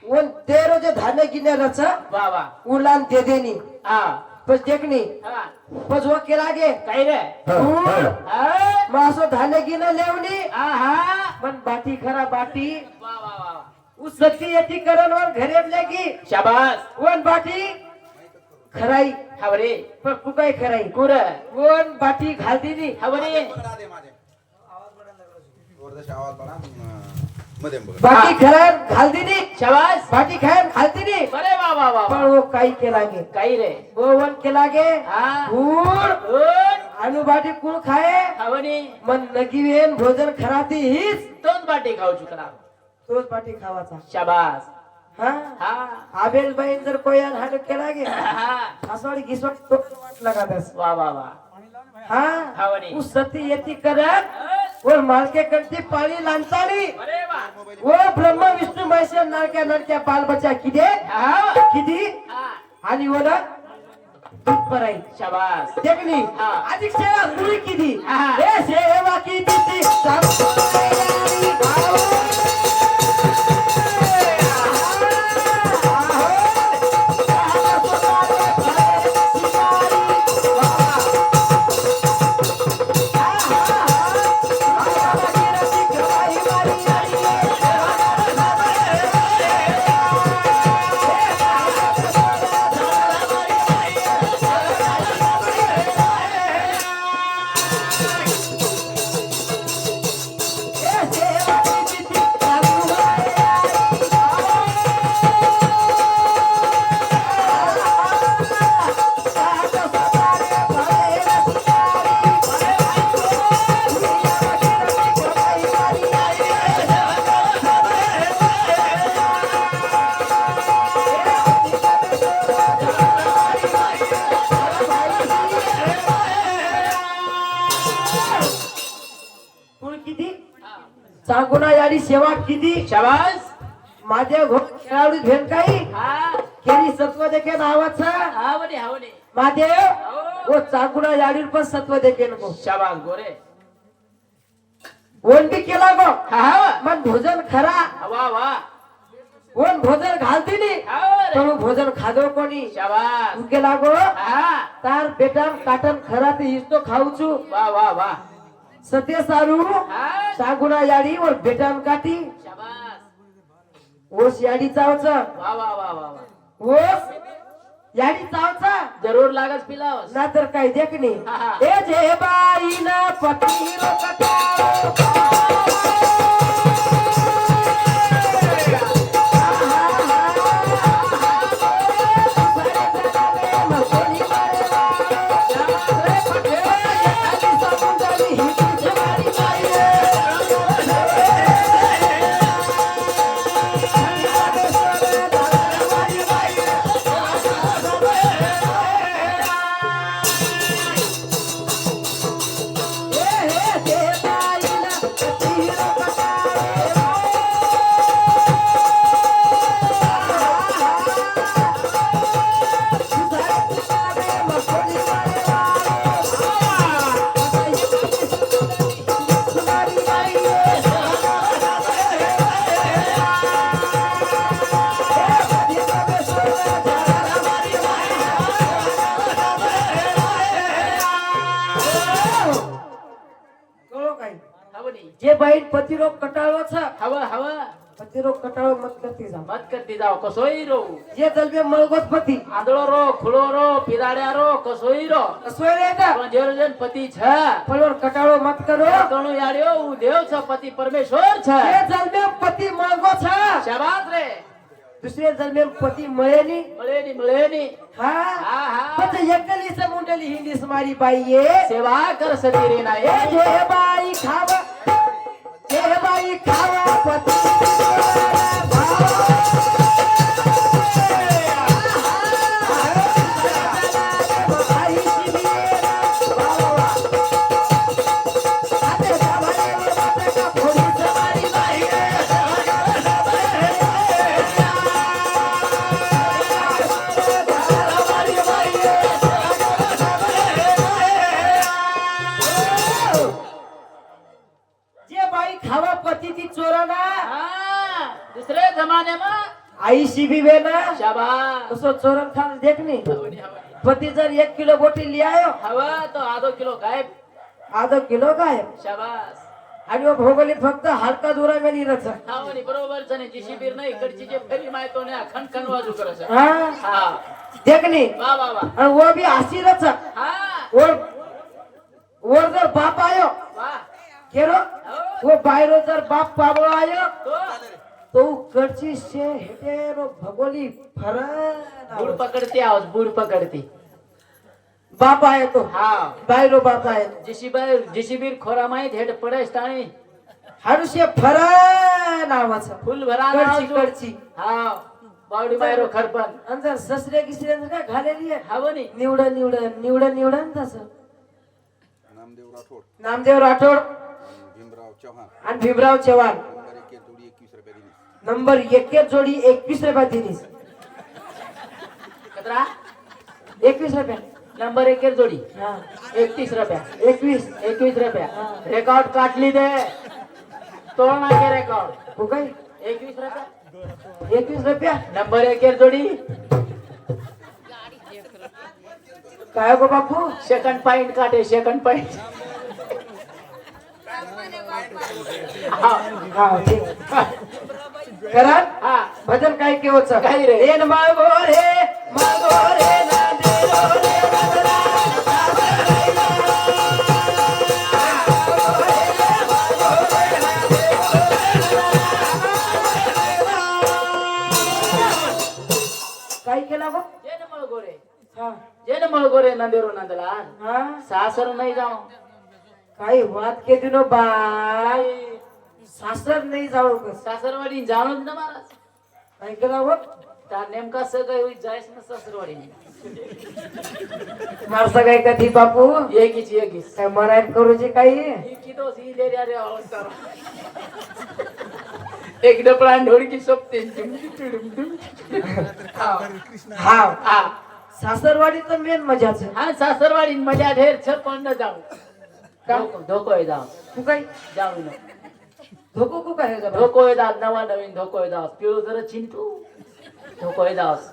वो तेरो जे धान्य गिन्यारच वा वा उलान दे देनी हा बस देखनी हा बस वो केला गे काय रे हा मासो धान्य गिन लेवनी हा पण बाटी खरा बाटी वा वा वा उ सती येती करण वर घरे लेगी शाबास वन बाटी खराई खबरे पण तू काय खराई कुर वन बाटी घालती नी खबरे आवाज बघा मध्ये बघा बाटी खरा घालती नी शाबास बाटी खाय घालती नी बरे वा वा वा पण वो काही केला गे काय रे वो वन केला गे हा फूड उठ. अनु बाटी कोण खाए खबरे मन नगीवेन भोजन खराती हीच दोन बाटी खाऊ चुकला तोच बाटी खावाचा शाबास हा हा आबेल बहीण जर कोई हाड केला गे हा असवाडी घिसवाडी तो वाट लगा दस वा वा वा हा खावणी. उ सती येती करत वर मालके कंटी पाणी लांचाली अरे वा वो ब्रह्मा विष्णू महेश नरक्या नरक्या बाल बच्चा किदे हा किदी हा आणि ओला दूध पराई शाबास देखनी हा. अधिक सेवा तुरी किदी हा. हे सेवा किदी ती सांगुना याडी सेवा किती शाबास माझ्या घोड खेळाडू भेट काही हा केली सत्व देखे नावाचा हावणे हावणे माझे हो. वो चाकुना याडीर पण सत्व देखे नको शाबास गोरे ओन बी केला गो हा हा मन भोजन खरा वा वा ओन भोजन घालती नी हाव रे पण भोजन खादो कोणी शाबास तू केला गो हा तार बेटा काटन खरा ते हिस्तो खाऊचू वा वा वा सत्य सारू हा सांगुना याडी और बेटा काटी शाबास ओस याडी चावच वा वा वा वा वा ओस याडी चावचा जरूर लागच पिलावस ना तर काय देखनी हा, हा. ए जे बाई ना पती जे बहीण पतिरोग कटाळो छ हवा हवा पतिरोग कटाळो मत करती जा मत करती जाओ कसोई रो जे दलबे मळगोत पती आंधळो रो खुळो रो पिराड्या रो कसोई रो असोय रे दा पण जेरजन पती छ फळवर कटाळो मत करो कणो याड्यो उ देव छ पती परमेश्वर छ जे दलबे पती मळगो छ शाबास रे दुसरे दलबे पती मळेनी मळेनी हा हा हा पत एकली से मुंडली हिंदी समारी बाई ये सेवा कर सती रे ए नाही जे बाई खाव जे बाई खावा पती आईशी भी वे ना शाबास उसको चोरन खान देखनी हवनी हवनी पति जर 1 किलो बोटी ले आयो हवा तो आधो किलो गायब आधा किलो काय शाबास आणि वो भोगोली फक्त हलका दुरा मेली रच हवनी बरोबर છે ને જીસીબીર નહીં इकडची जे फेरी मायतो ने खण खण वाजू करे છે हा हा देखनी वाह वाह वाह आणि वो भी हसी रच हा वो जर बाप आयो वाह केरो वो बायरो जर बाप पावळो आयो तो तो कडची से हेटेरो भगोली फरन बूड पकडते आवाज बूड पकडते बाप आयो तो हा बायरो बाप आयो जीसीबीर खोरा माहित हेड पडेस ताणी हरुषे फरन आवाज फुल भरा कडची कडची हा बावडी मायरो खरपन अंदर ससरे किसरे का घालेली आहे हवनी निवडन तसं नामदेव राठोड नामदेव राठोड भीमराव चव्हाण आणि भीमराव चव्हाण नंबर 1 जोडी 21 रुपये दिली नंबर 1 जोडी 21 रुपये दिलीस कतरा 21 रुपये नंबर 1 जोडी हा 31 रुपया 21 रुपया रेकॉर्ड काटली दे तोडना के रेकॉर्ड हो काय 21 रुपया 21 रुपया नंबर 1 जोडी काय गो बापू सेकंड पॉइंट काटे सेकंड पॉइंट हा ठीक करा हा भजन काय केवच काय रे? एन मागो रे नांदेरो रे नांदरा काय केला गो जेन मळगोरे हा जेन मळगोरे नंदेरो नंदला हा सासर नाही जाऊ काही वाद के दिनो बाय सासर नाही जाऊ कस सासरवाडी जाणूच ना महाराज काय केला गो त्या नेमका सगळं होई जायस ना सासरवाडी मारसा काय कधी बापू एकीच काय मरायत करूची काही एकी तो सी ले रे अवस्था एक डपळा ढोळकी सोपते हा हा सासरवाडी तर मेन मजाच हा सासरवाडी मजा ढेर छपण न जाऊ धोको जाऊ तू काय जाऊ न धोको को काय जा धोको दास नवा नवीन धोको दास पिळो जरा चिंटू धोको दास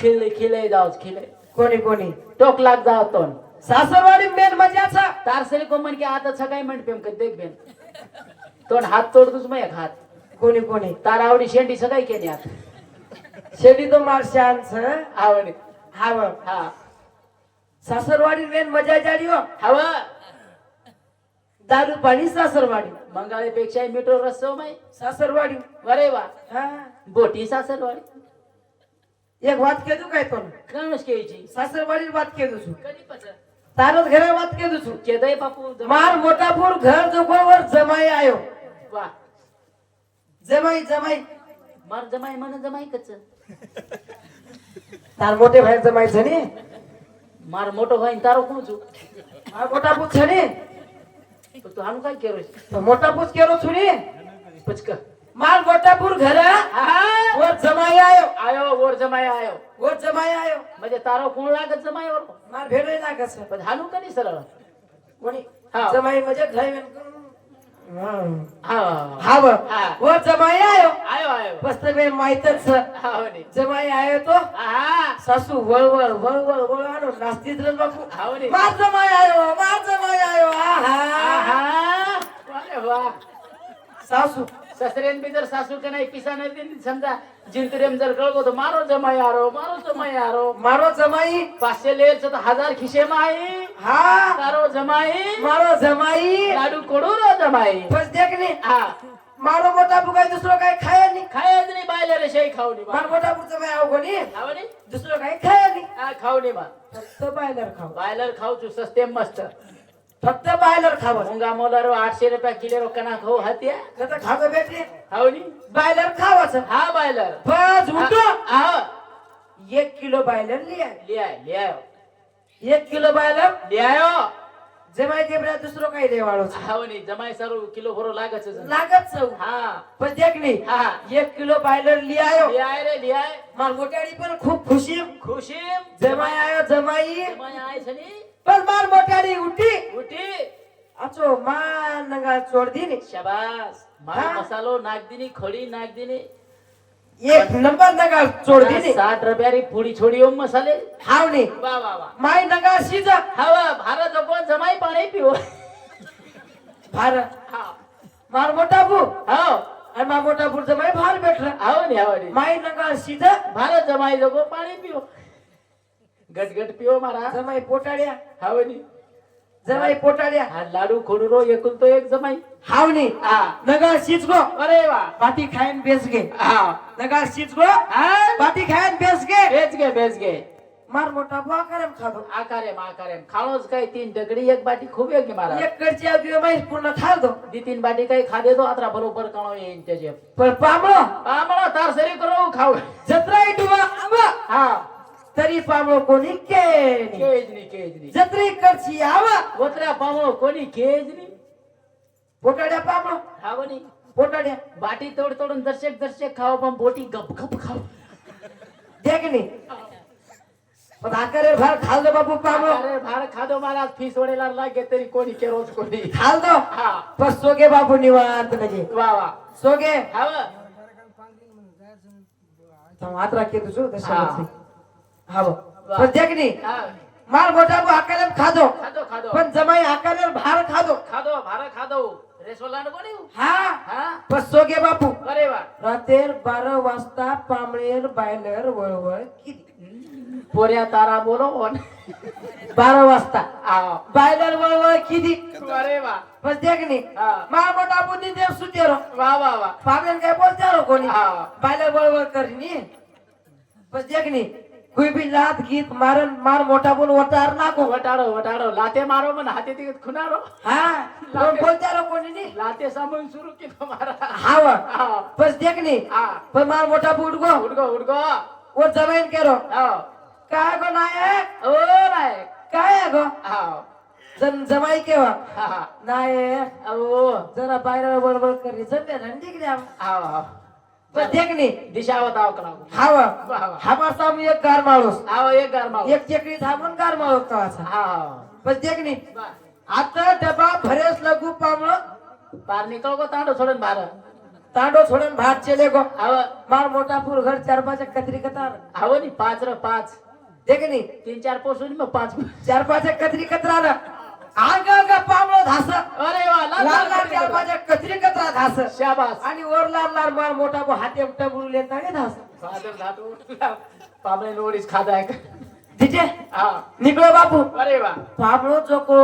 खिले दास खिले कोणी कोणी टोक लाग जाव तोन सासरवाडी मेन मजाचा तारसरी को मन के आता सकाळी म्हणत पेम कर देख बेन तोन हात तोडतोच मग एक हात कोणी कोणी तार आवडी शेंडी सकाळी केली आता शेडी तो मारशांच आवडी हाव हा सासरवाडी मेन मजा जाडी हो हवा दारू पाणी सासरवाडी मंगाळेपेक्षा मिठो रस्सो माई सासरवाडी वरे वा हा बोटी सासरवाडी एक वाद केदू काय तो गणेश केची सासरवाडी वाद केदू छु कधी पच तारच घरा वाद केदू छु केदय बापू मार मोठापूर घर जोखोवर जमाई आयो वा जमाई मार जमाई मन जमाई कच तार मोठे भाई जमाई छने मार मोठो भाई तारो कोण छु मार मोठापूर छने तू हानु काय केरो तो मोठापूर केरो छुनी पचक मार मोठापूर घर हा वर जमाई आयो आयो वर जमाई आयो वर जमाई आयो म्हणजे तारो कोण लागत जमाई वर मार भेडे ना कस पण हानु कधी सरळ कोणी हा. जमाई म्हणजे घाई हा हाव हा. वर जमाई आयो आयो आयो मस्त बे माहितच हा होनी जमाई आयो तो हा सासू वळवळ आलो नास्तीत रे बापू हावनी मार जमाई आयो आहा आहा वारे वा सासू ससरेन बी जर सासू के नाही पिसा नाही देन समजा जिंतरेम जर कळगो तो मारो जमाई आरो मारो जमाई 500 लेच तर 1000 खिशे माई हा तारो जमाई मारो जमाई लाडू कोडू रो जमाई बस देखने हा मारो मोठा बुगाय दुसरं काय खाय नाही खायच नाही बायला रे शेई खावणी मार मोठा बुचा बाय आव कोणी खावणी दुसरं काय खाय नाही हा खावणी मा फक्त बायलर खाव बायलर खाऊचू सस्ते मस्त फक्त बायलर खाव मुंगा मोलारो 800 रुपया किलो कना खाऊ हात्या कदा खाव बेटे खावणी बायलर खावाच हा बायलर बस उठो हा 1 किलो बायलर लिया लिया 1 किलो बायलर लियायो जमाई देबरा दुसरं काय देवाळो हावणी जमाई सर्व किलो भरो लागच लागत चौ हा पण देखनी हा 1 किलो बायलर लियायो लियाय रे लियाय मार मोठ्याडी पण खूप खुशी जमाई आयो जमाई जमाई आय छनी पण मार मोठ्याडी उठी उठी आचो मान नंगा चोड दिनी शाबास मार हा. मसालो नाक दिनी खडी नाक दिनी एक नंबर नगा चोड दिली 60 रुपयारी पुडी छोडी ओम मसाले हावनी वा वा वा माय नगा शिज हवा भारत कोण जमाई पाणी पिओ भार हा मार मोठा बू हो आणि मा मोठा बू जमाय भार भेटला हो नी माय नगा शिज भारत जमाई जगो पाणी पिओ गटगट पिओ मारा जमाय पोटाड्या हावनी जमाई पोटाड्या हा लाडू खोडूरो एकूण तो एक जमाई हावनी हा नगा शिज गो अरे वा बाटी खायन बेस गे हा नगा शिज गो हा बाटी खायन बेस गे बेच गे मार मोठा बू आकारम खादो आकारेम खाणोच काय 3 डगडी एक बाटी खूप योग्य मारा एक कडची आगी माय पूर्ण खाल दो दी 3 बाटी काही खा देतो आता बरोबर काणो येईन त्याचे पण पामळो आम्हाला तार सरी करू खाऊ जत्रा इटुवा आंबा हा तरी पामळो कोणी केनी केजनी जत्री कडची आवा वतऱ्या पामो कोणी केजनी पोटाड्या पामळो हावनी पोटाड्या बाटी तोडून दर्शक खाव पण बोटी गप गप खाव देखनी पण आकारे भार खाल दो बाबू पामळो अरे भार खादो महाराज फीस वडेला लागे तरी कोणी केरोज कोणी खाल दो हा पण सोगे बाबू निवांत नजे वा वा सोगे हाव मात्रा के तुझो हा. दशा हाव पण देखनी हा. मार मोठा बू आकारे खादो खादो पण जमाई आकारे भार खादो भार खादो रेसोलांड कोणी हा हा पण सोगे बापू अरे वा रातेर 12 वाजता पामळेर बायलर वळवळ किती पोऱ्या तारा बोलो 12 वाजता आ बायलर वळवळ किती अरे वा बस देखनी हा. मार मोठा बुद्धी देव सुतेरो वा वा वा पागल काय बोलतारो कोणी हा. बायलर वळवळ करनी बस देखनी कोई भी लात गीत मारन मार मोठा बोल वटार नाको वटाडो लाते मारो मन हाते तिकत खुनारो हा कोण बोलतारो कोणी नी लाते सामून सुरू की तुम्हारा हाव हा बस देखनी हा पण मार मोठा बुड गो उडगो वो जमीन केरो हा काय गो नायक ओ नायक काय आहे गो हा जमाई केवा हा नायक ओ जरा बाहेर बडबड करी जमे रंडी गे हा पण देखनी दिशा बताओ करा हाव वा. हमार सामू एक गार माणूस आओ एक गरमा एक चकरी थांबून गार माणूस कवाचा हा पण देखनी वा. आता डबा भरेस लगू पामळ बार निकल को तांडो छोड़न बार तांडो छोडन भात चले गो आव मार मोठा पूर घर 4-5 कतरी कतार आव नी 5 देखनी 3-4 पोसून मग 5 4-5 कतरी कतरा आग पामळ धास अरे वा लाल लाल 4-5 कतरी कतरा धास शाबास आणि वर लाल मार मोठा बो हाते टबुल लेता गे धास फादर धातू पामळे नोडीस खादाय तिथे हा निकलो बापू अरे वा पामळो चोको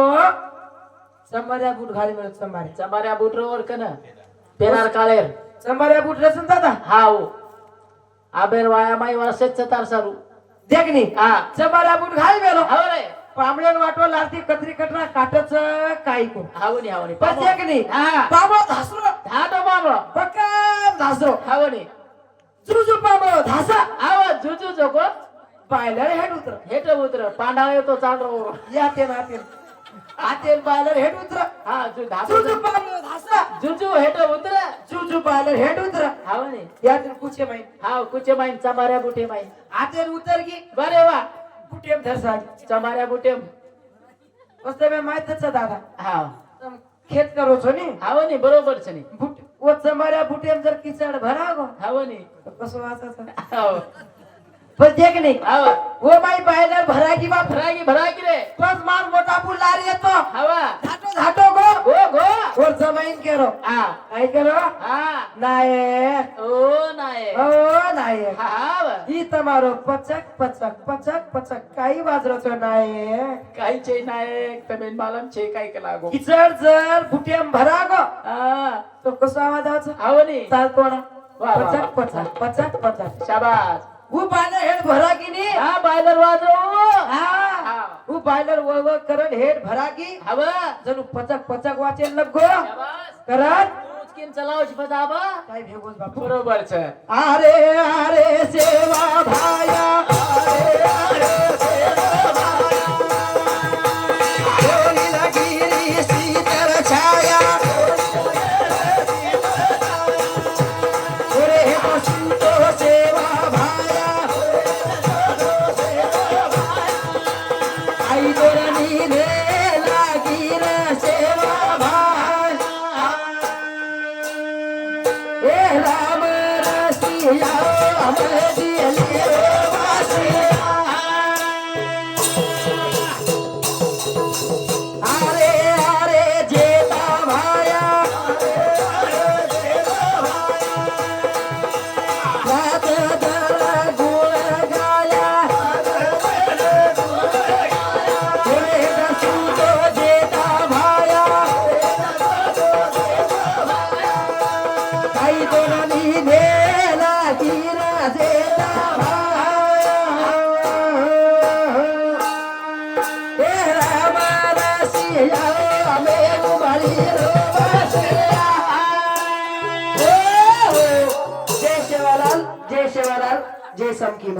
संबाऱ्या बूट घाली मिळत संबाऱ्या चंबाऱ्या बुटरोवर कन पेनार काळेर संबाऱ्या बूट रसन दादा हाव आबेर वाया माई वर्षेच तार सारू देखनी हा संबाऱ्या बूट घाली मेलो हाव रे पामळेन वाटो लालती कतरी कटरा काटच काही को हावनी पण देखनी हा पामळो धासरो धाटो मामळो पक्का धासरो हावनी जुजू पामळो धासा आव जुजू जोको पायलर हेड उतर हेट उतर पांढरा येतो चांडरो या ते नाते आते पायलर हेड उतर हा धातू जुजू पामळो धासा जुजू हेट उतर जुजू पायलर हेड उतर हावनी या ते कुछे माई हाव कुचे माईन चंबाऱ्या बुटे माईन आते उतर की बरे वा बुटेम धरसा चंबाऱ्या बुटे वस्ते में माहितच दादा हाव खेत करो छो नी हावनी बरोबर छ नी बुट वो चंबाऱ्या बुटेम जर किचड भरा गो हावनी तो कसं वाचायचं हाव पण देख नाही हाव वो माई बायलर भरा की बाप भरागी रे बस मार मोठा पुलार येतो हवा धाटो धाटो गो गो और जमाइन केरो हा काय केरो हा नायक ओ नाय ओ नायक हाव ही તમારો પચક પચક પચક पचक काही वाजरो છો नायक काही चे नायक तमेन मालम छे काय कलागो किचड जर बुटेम भरा गो हा तो कसं आवाज आवाज हावनी चालतो ना वा, वा, पचक पचक पचक पचक शाबास वो बायलर हेड भरा की नी हा बायलर वाजो हा वो बायलर वळ करन हेड भरा की हवा जणू पचक पचक वाचेल लगो शाबास करत स्किन चलाव फजाबा काय भेगोस बापू बरोबर छ अरे अरे सेवा भाया अरे अरे सेवा भाया डोली लगी शीतल छाया ओरे बसू तो सेवा भाया आई दोरनी रे लागी रे सेवा भाया ए राम रसिया आम्हाला दिली वासिया अरे अरे जेता भाया रात दर गुण गाया सुतो जेता भाया काही कोणानी नेला किरा जेता भाया तेरा मानसिया में उमरी रोबसिया जय शेवालाल जय समकी